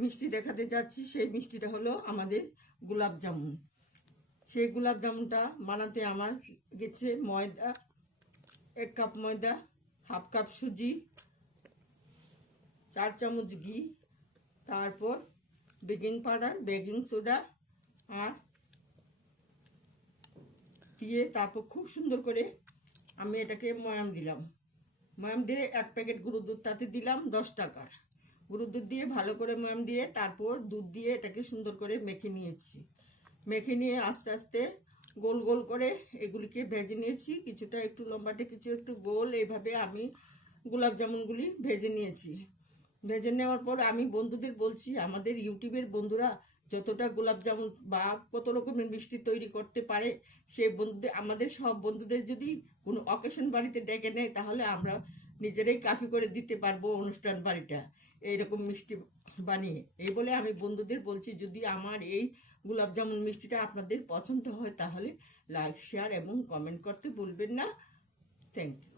মিষ্টি দেখাতে যাচ্ছি। সেই মিষ্টিটা হলো আমাদের গোলাপ জামুন। সেই গোলাপ জামুনটা বানাতে আমার গেছে ময়দা 1 কাপ ময়দা, হাফ কাপ সুজি, 4 চামচ ঘি, তারপর বেকিং পাউডার, বেকিং সোডা আর দিয়ে তারপর খুব সুন্দর করে আমি এটাকে ময়াম দিলাম। ময়াম দিয়ে 1 প্যাকেট গুঁড়ো দুধ তাতে দিলাম 10 টাকার গুঁড়ো দুধ দিয়ে ভালো করে ময়াম দিয়ে তারপর দুধ দিয়ে এটাকে সুন্দর করে মেখে নিয়েছি। মেখে নিয়ে আস্তে আস্তে গোল গোল করে এগুলিকে ভেজে নিয়েছি, কিছুটা একটু লম্বাটে কিছু একটু গোল। এইভাবে আমি গোলাপ জামুনগুলি ভেজে নিয়েছি। ভেজে নেওয়ার পর আমি বন্ধুদের বলছি, আমাদের ইউটিউবের বন্ধুরা যতটা গোলাপ জামুন বা কত রকমের মিষ্টি তৈরি করতে পারে, সেই বন্ধুদের আমাদের সব বন্ধুদের যদি কোনো অকেশন বাড়িতে ডেকে নেয় তাহলে আমরা নিজেরাই কাফি করে দিতে পারবো অনুষ্ঠান বাড়িটা এইরকম মিষ্টি বানিয়ে। এই বলে আমি বন্ধুদের বলছি, যদি আমার এই গোলাপ জামুন মিষ্টিটা আপনাদের পছন্দ হয় তাহলে লাইক, শেয়ার এবং কমেন্ট করতে ভুলবেন না। Thank you.